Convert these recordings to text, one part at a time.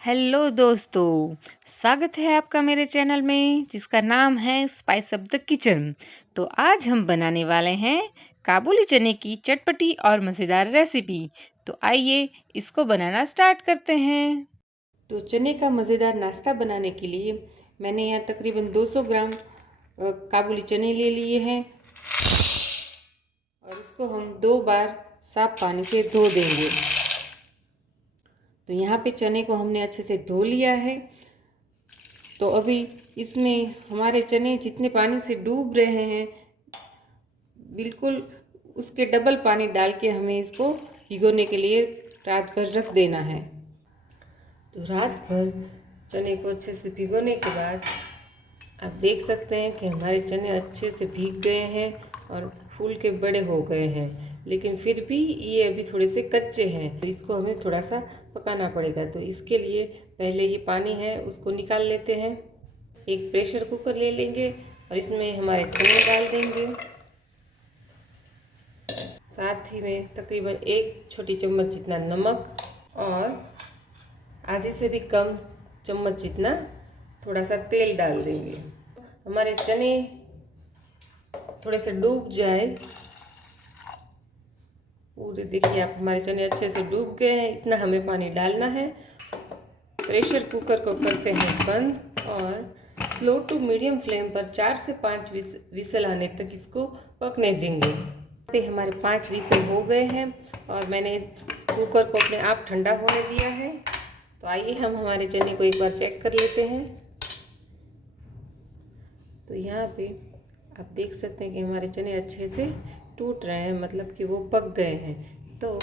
Hello दोस्तों, स्वागत है आपका मेरे चैनल में जिसका नाम है स्पाइस ऑफ द किचन। तो आज हम बनाने वाले हैं काबुली चने की चटपटी और मज़ेदार रेसिपी। तो आइए इसको बनाना स्टार्ट करते हैं। तो चने का मज़ेदार नाश्ता बनाने के लिए मैंने यहाँ तकरीबन 200 ग्राम काबुली चने ले लिए हैं और इसको हम 2 बार साफ पानी से धो देंगे। तो यहाँ पे चने को हमने अच्छे से धो लिया है। तो अभी इसमें हमारे चने जितने पानी से डूब रहे हैं बिल्कुल उसके डबल पानी डाल के हमें इसको भिगोने के लिए रात भर रख देना है। तो रात भर चने को अच्छे से भिगोने के बाद आप देख सकते हैं कि हमारे चने अच्छे से भीग गए हैं और फूल के बड़े हो गए हैं, लेकिन फिर भी ये अभी थोड़े से कच्चे हैं। तो इसको हमें थोड़ा सा पकाना पड़ेगा। तो इसके लिए पहले ये पानी है उसको निकाल लेते हैं। एक प्रेशर कुकर ले लेंगे और इसमें हमारे चने डाल देंगे। साथ ही में तकरीबन 1 छोटी चम्मच जितना नमक और आधे से भी कम चम्मच जितना थोड़ा सा तेल डाल देंगे। हमारे चने थोड़े से डूब जाए, पूरे देखिए आप हमारे चने अच्छे से डूब गए हैं, इतना हमें पानी डालना है। प्रेशर कुकर को करते हैं बंद और स्लो टू मीडियम फ्लेम पर 4 से 5 विसल आने तक इसको पकने देंगे। पे हमारे 5 विसल हो गए हैं और मैंने इस कुकर को अपने आप ठंडा होने दिया है। तो आइए हम हमारे चने को एक बार चेक कर लेते हैं। तो यहाँ पे आप देख सकते हैं कि हमारे चने अच्छे से टूट रहे हैं, मतलब कि वो पक गए हैं। तो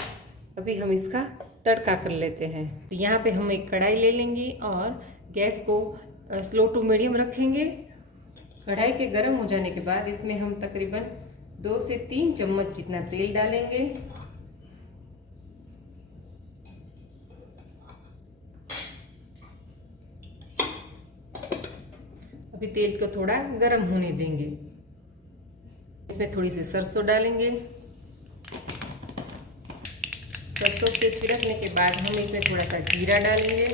अभी हम इसका तड़का कर लेते हैं। तो यहाँ पे हम एक कढ़ाई ले लेंगे और गैस को स्लो टू मीडियम रखेंगे। कढ़ाई के गर्म हो जाने के बाद इसमें हम तकरीबन 2 से 3 चम्मच जितना तेल डालेंगे। अभी तेल को थोड़ा गर्म होने देंगे। इसमें थोड़ी सी सरसों डालेंगे। सरसों के छिड़कने के बाद हम इसमें थोड़ा सा जीरा डालेंगे।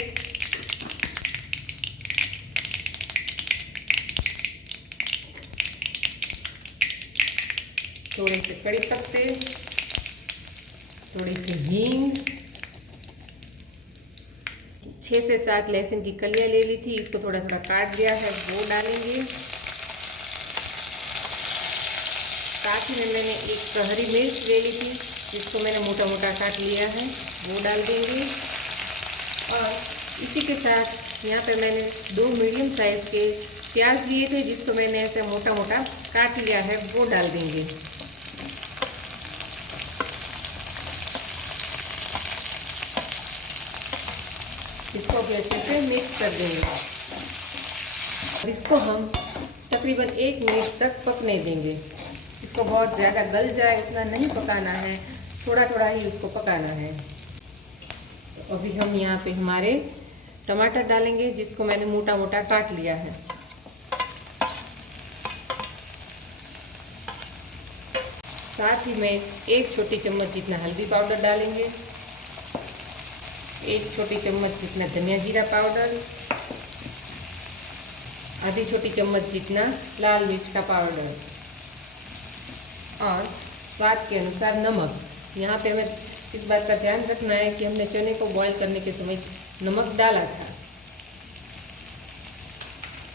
थोड़े से कड़ी पत्ते, थोड़ी सी हींग, 6 से 7 लहसुन की कलियां ले ली थी, इसको थोड़ा थोड़ा काट दिया है, वो डालेंगे। साथ ही में मैंने एक हरी मिर्च ले ली थी जिसको मैंने मोटा मोटा काट लिया है, वो डाल देंगे। और इसी के साथ यहाँ पे मैंने 2 मीडियम साइज़ के प्याज लिए थे जिसको मैंने ऐसे मोटा मोटा काट लिया है, वो डाल देंगे। इसको भी अच्छे से मिक्स कर देंगे और इसको हम तकरीबन 1 मिनट तक पकने देंगे। इसको बहुत ज़्यादा गल जाए उतना नहीं पकाना है, थोड़ा थोड़ा ही उसको पकाना है। तो अभी हम यहाँ पे हमारे टमाटर डालेंगे जिसको मैंने मोटा मोटा काट लिया है। साथ ही में 1 छोटी चम्मच जितना हल्दी पाउडर डालेंगे, 1 छोटी चम्मच जितना धनिया जीरा पाउडर, आधी छोटी चम्मच जितना लाल मिर्च का पाउडर और स्वाद के अनुसार नमक। यहाँ पे हमें इस बात का ध्यान रखना है कि हमने चने को बॉईल करने के समय नमक डाला था।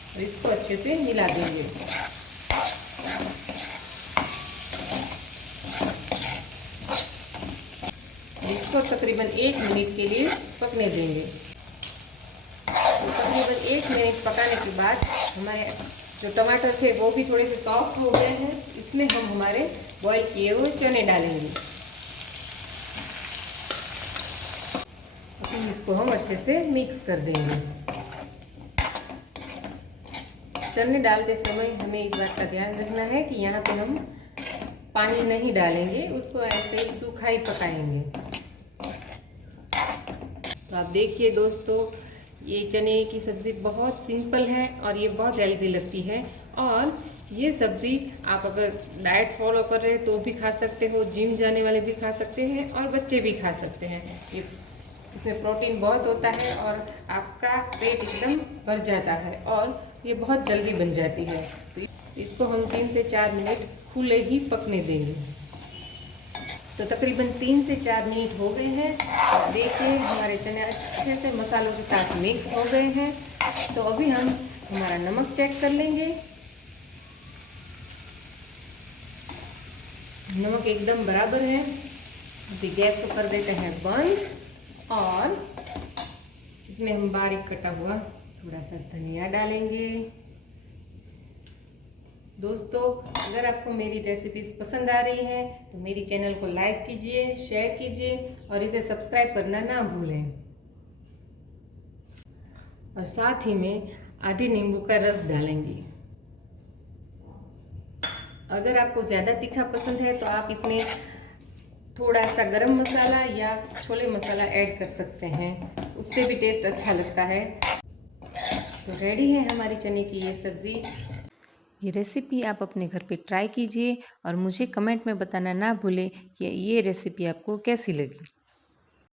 और इसको अच्छे से मिला देंगे। इसको तकरीबन 1 मिनट के लिए पकने देंगे। तो तकरीबन 1 मिनट पकाने के बाद हमारे जो टमाटर थे वो भी थोड़े से सॉफ्ट हो गए हैं। इसमें हम हमारे बॉईल किए हुए चने डालेंगे। अभी इसको हम अच्छे से मिक्स कर देंगे। चने डालते समय हमें इस बात का ध्यान रखना है कि यहाँ पे हम पानी नहीं डालेंगे, उसको ऐसे ही सूखा ही पकाएंगे। तो आप देखिए दोस्तों, ये चने की सब्ज़ी बहुत सिंपल है और ये बहुत हेल्दी लगती है। और ये सब्ज़ी आप अगर डाइट फॉलो कर रहे हैं तो भी खा सकते हो, जिम जाने वाले भी खा सकते हैं और बच्चे भी खा सकते हैं। ये इसमें प्रोटीन बहुत होता है और आपका पेट एकदम भर जाता है और ये बहुत जल्दी बन जाती है। तो इसको हम 3 से 4 मिनट खुले ही पकने देंगे। तो तकरीबन 3 से 4 मिनट हो गए हैं। तो देखिए हमारे चने अच्छे से मसालों के साथ मिक्स हो गए हैं। तो अभी हम हमारा नमक चेक कर लेंगे। नमक एकदम बराबर है। अभी गैस को कर देते हैं बंद और इसमें हम बारीक कटा हुआ थोड़ा सा धनिया डालेंगे। दोस्तों, अगर आपको मेरी रेसिपीज़ पसंद आ रही है तो मेरी चैनल को लाइक कीजिए, शेयर कीजिए और इसे सब्सक्राइब करना ना भूलें। और साथ ही में आधी नींबू का रस डालेंगे। अगर आपको ज़्यादा तीखा पसंद है तो आप इसमें थोड़ा सा गरम मसाला या छोले मसाला ऐड कर सकते हैं, उससे भी टेस्ट अच्छा लगता है। तो रेडी है हमारी चने की ये सब्ज़ी। ये रेसिपी आप अपने घर पे ट्राई कीजिए और मुझे कमेंट में बताना ना भूलें कि ये रेसिपी आपको कैसी लगी।